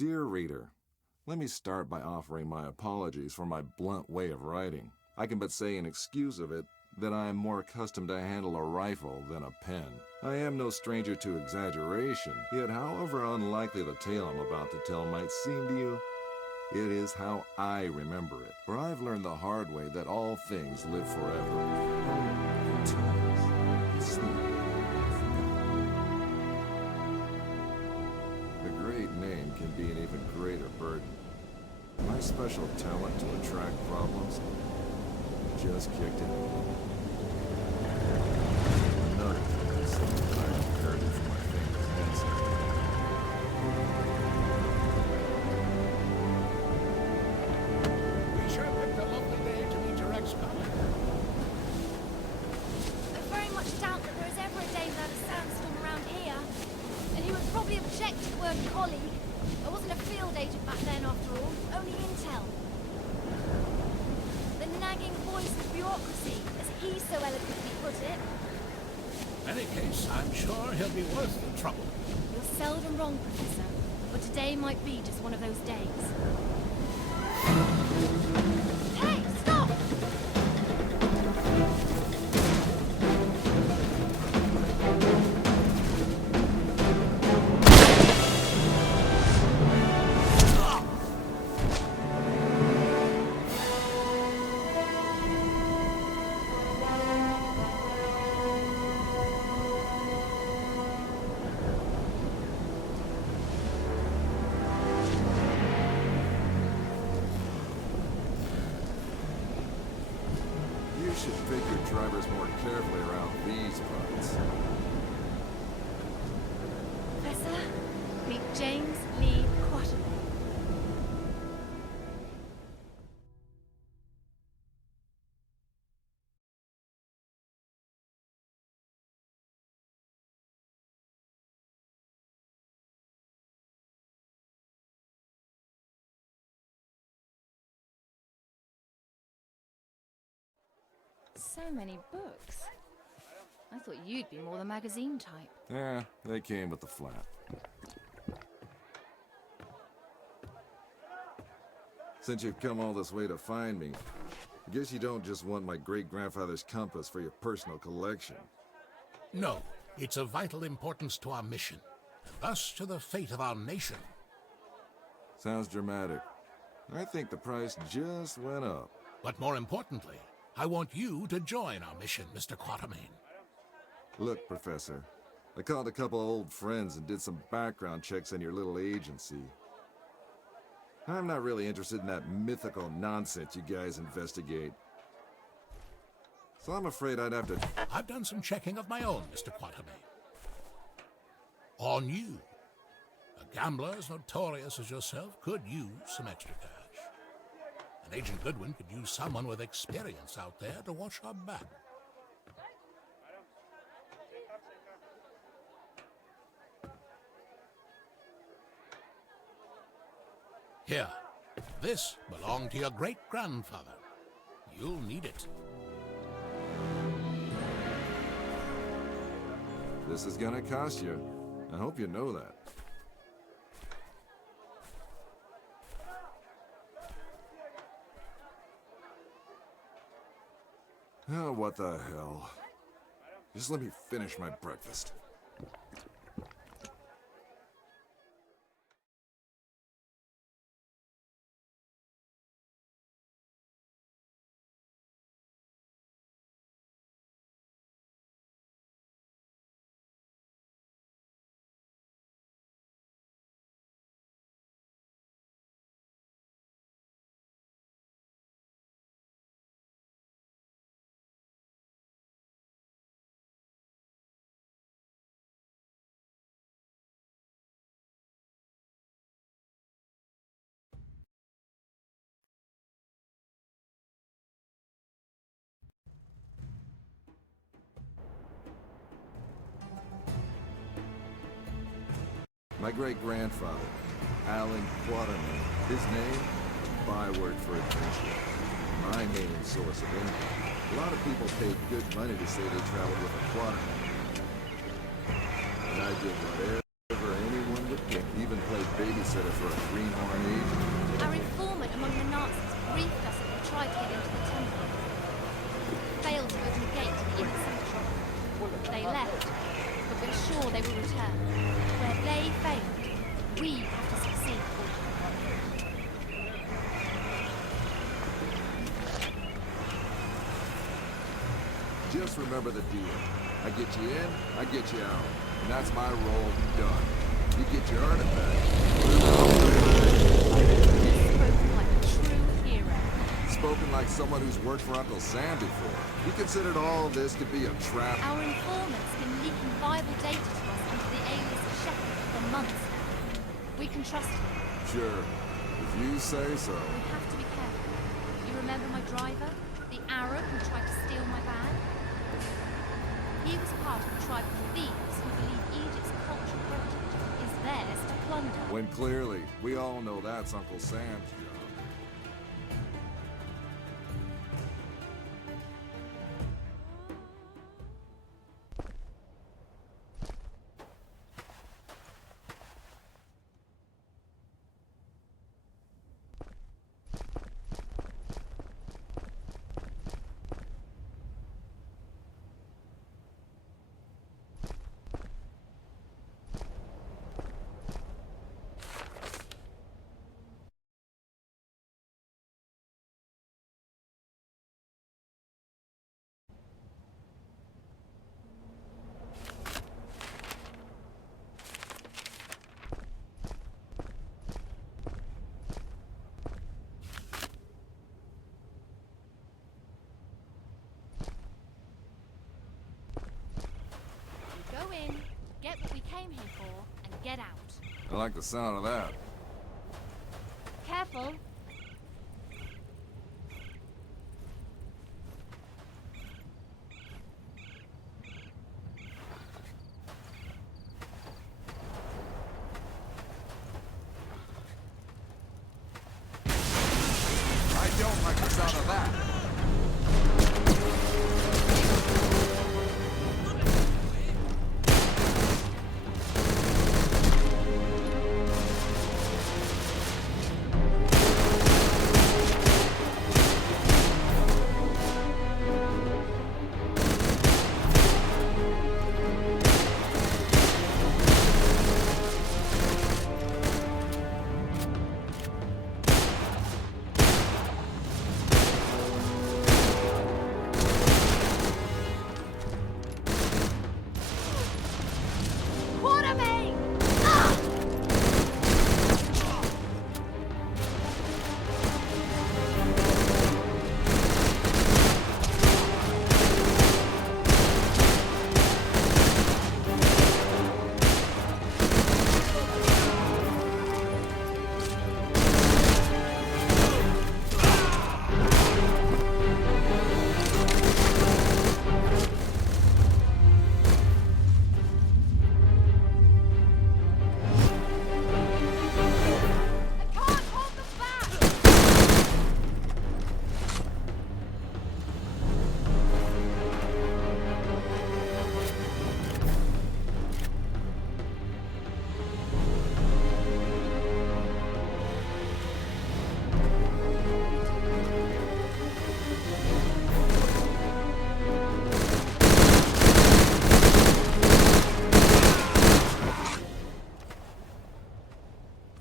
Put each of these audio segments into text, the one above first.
Dear reader, let me start by offering my apologies for my blunt way of writing. I can but say in excuse of it that I am more accustomed to handle a rifle than a pen. I am no stranger to exaggeration, yet however unlikely the tale I'm about to tell might seem to you, it is how I remember it. For I've learned the hard way that all things live forever. The great name can be an even greater burden. My special talent to attract problems just kicked in. Another thing is something I inherited from my famous ancestors. We sure picked a lovely day to meet your ex-colleague. I very much doubt that there is ever a day without a sandstorm around here. And he would probably object to the word colleague. I wasn't a field agent back then, after all. Only intel. The nagging voice of bureaucracy, as he so eloquently put it. In any case, I'm sure he'll be worth the trouble. You're seldom wrong, Professor. But today might be just one of those days. Hey, stop! You should pick your drivers more carefully around these parts. Professor, meet James Lee Quattermain. So many books. I thought you'd be more the magazine type. Yeah, they came with the flat. Since you've come all this way to find me, I guess you don't just want my great-grandfather's compass for your personal collection. No, it's of vital importance to our mission, and thus to the fate of our nation. Sounds dramatic. I think the price just went up. But more importantly, I want you to join our mission, Mr. Quattermain. Look, Professor, I called a couple of old friends and did some background checks on your little agency. I'm not really interested in that mythical nonsense you guys investigate. So I'm afraid I'd have to... I've done some checking of my own, Mr. Quattermain. On you. A gambler as notorious as yourself could use some extra cash. And Agent Goodwin could use someone with experience out there to watch our back. Here, this belonged to your great-grandfather. You'll need it. This is gonna cost you. I hope you know that. Oh, what the hell. Just let me finish my breakfast. My great-grandfather, Alan Quattermain. His name, byword for adventure. My main source of income. A lot of people paid good money to say they traveled with a Quattermain. And I did whatever anyone would pick, even played baby babysitter for a greenhorn age. Our informant among the Nazis briefed us that they tried to get into the temple. Failed to open the gate to the inner sanctuary. They left, but we're sure they will return. Where they failed, we have to succeed. Just remember the deal. I get you in, I get you out. And that's my role done. You get your artifact. Spoken like a true hero. Spoken like someone who's worked for Uncle Sam before. He considered all of this to be a trap. Our informant's been leaking vital data to us under the alias of Shepherd for months now. We can trust him. Sure, if you say so. We have to be careful. You remember my driver? The Arab who tried to steal my bag? He was part of a tribe of thieves who believe Egypt's cultural heritage is theirs to plunder. When clearly, we all know that's Uncle Sam's job. Go in, get what we came here for, and get out. I like the sound of that. Careful. I don't like the sound of that. Quartermain! Ah! I can't hold them back!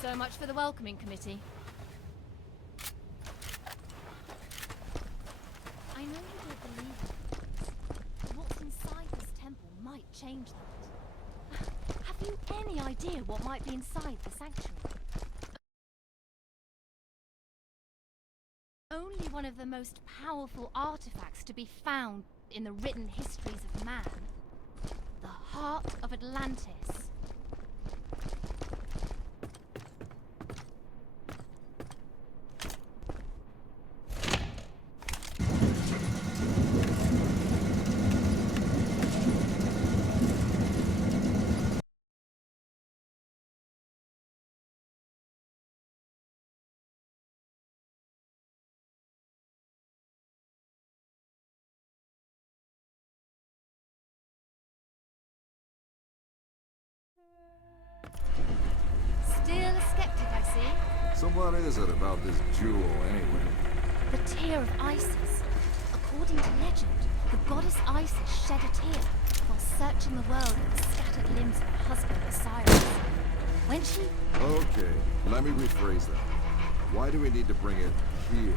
So much for the welcoming committee. I know you don't believe in this, but what's inside this temple might change that. Have you any idea what might be inside the sanctuary? Only one of the most powerful artifacts to be found in the written histories of man. The heart of Atlantis. see? So what is it about this jewel, anyway? The tear of Isis. According to legend, the goddess Isis shed a tear while searching the world for the scattered limbs of her husband Osiris. When she... Okay, let me rephrase that. Why do we need to bring it here?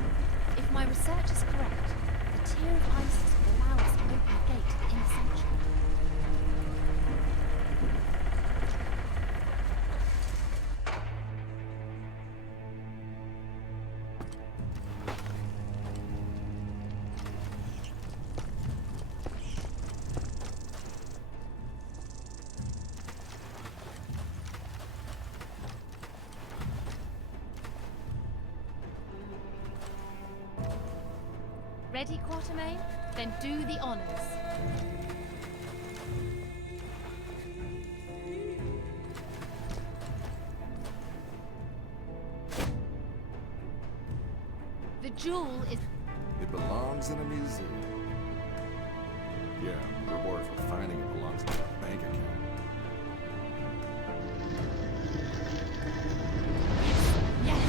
If my research is correct, the tear of Isis will allow us to open the gate to the inner sanctuary. Ready, Quatermain? Then do the honors. The jewel is... It belongs in a museum. Yeah, the reward for finding it belongs in a bank account. Yes!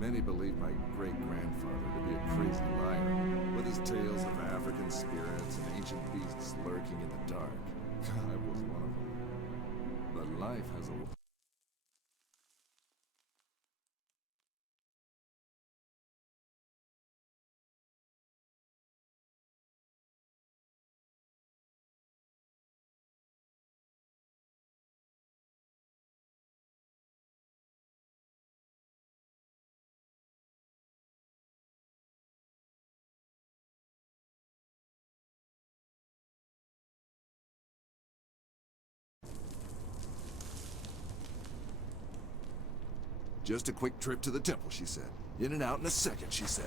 Many believe my great-grandfather to be a crazy liar, with his tales of African spirits and ancient beasts lurking in the dark. I was one of them. But life has a... Just a quick trip to the temple, she said. In and out in a second, she said.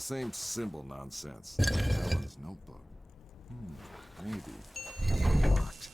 The same symbol nonsense. Helen's notebook. Maybe. Locked.